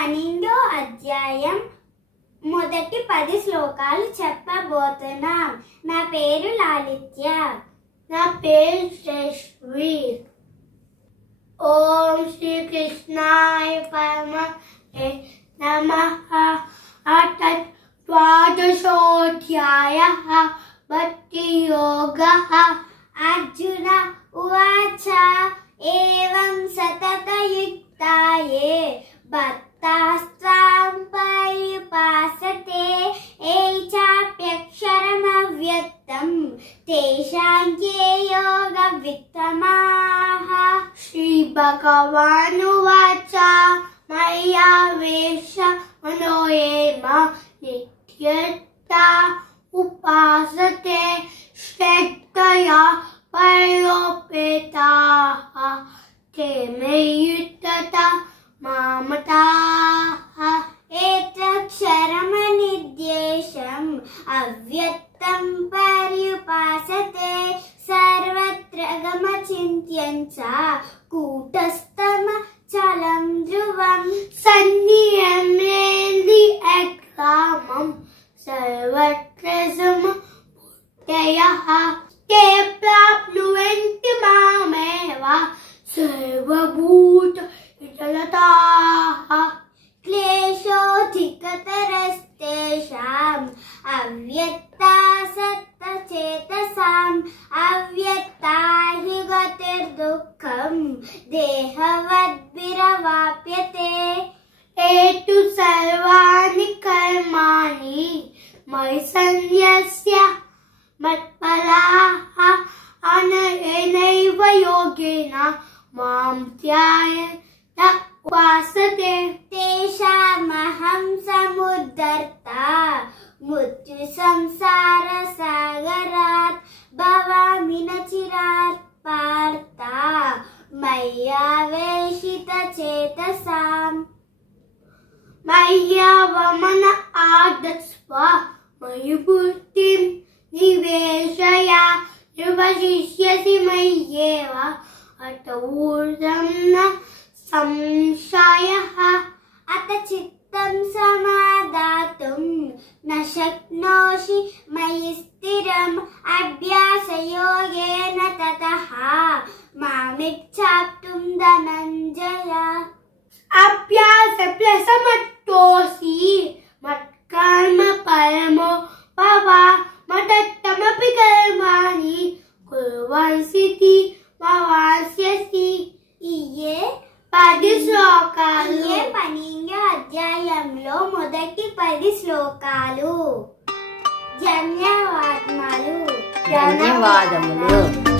12వ అధ్యాయం మొదటి 10 శ్లోకాలు చెప్పబోతున్నాం. నా పేరు లాలిత్య. నా పేరు శ్రీ. ఓం శ్రీ కృష్ణాయ పరమాత్మనే నమః. అథ ద్వాదశోऽధ్యాయః భక్తి యోగః. అర్జున ఉవాచ ఏవం సతతయుక్తాయే భక్తాస్త్వాం పర్యుపాసతే ఏ చాప్యక్షరమవ్యక్తం తేషాం కే యోగవిత్తమాః. శ్రీ భగవానువాచ మయా వేష మనో ఏ నిత్యతా ఉపాసతే శ్రద్ధయా పరోపేతాః ते मय्युतता मामताः. ఏతక్షరమనిర్దేశం అవ్యక్తం పర్యుపాసతే సర్వత్ర గమచింత్యం చ కూటస్థమచలం ధ్రువం. సన్నియమేంది అగ్రామం సర్వత్ర సమబుద్ధయః ते प्राप्नुवन्ति मामेव सर्वभूत विचलताः. क्लेशोऽधिकतरस्तेषाम् अव्यक्तासक्तचेतसाम् अव्यक्ता हि गतिर्दुःखम् देहवद्भिरवाप्यते. एतु सर्वाणि कर्माणि मयि सन्न्यस्य मत्पराः अनेनैव योगेन मां ध्यायेत उपासते. तेषामहं समुद्धर्ता मृत्युसंसारसागरात् भवामि न चिरात् पार्थ मय्यावेशितचेतसाम्. मय्यावमन आदत्स्व मयि बुद्धिं निवेशय निर्वशिष्यसि मय्येव अत ऊर्ध्वं न संशयः. अत चित्तं समादातुं न शक्नोषि मयि स्थिरम् अभ्यासयोगेन ततः मामिच्छाप्तुं धनञ्जय. अभ्यासप्लसमत्तोऽसि मत्कर्म परमो भव मदत्तमपि कर्माणि कुर्वन्सीति भवास्यसि. ఇయే 10 శ్లోకాలు. 12వ అధ్యాయంలో మొదటి 10 శ్లోకాలు. ధన్యవాదములు.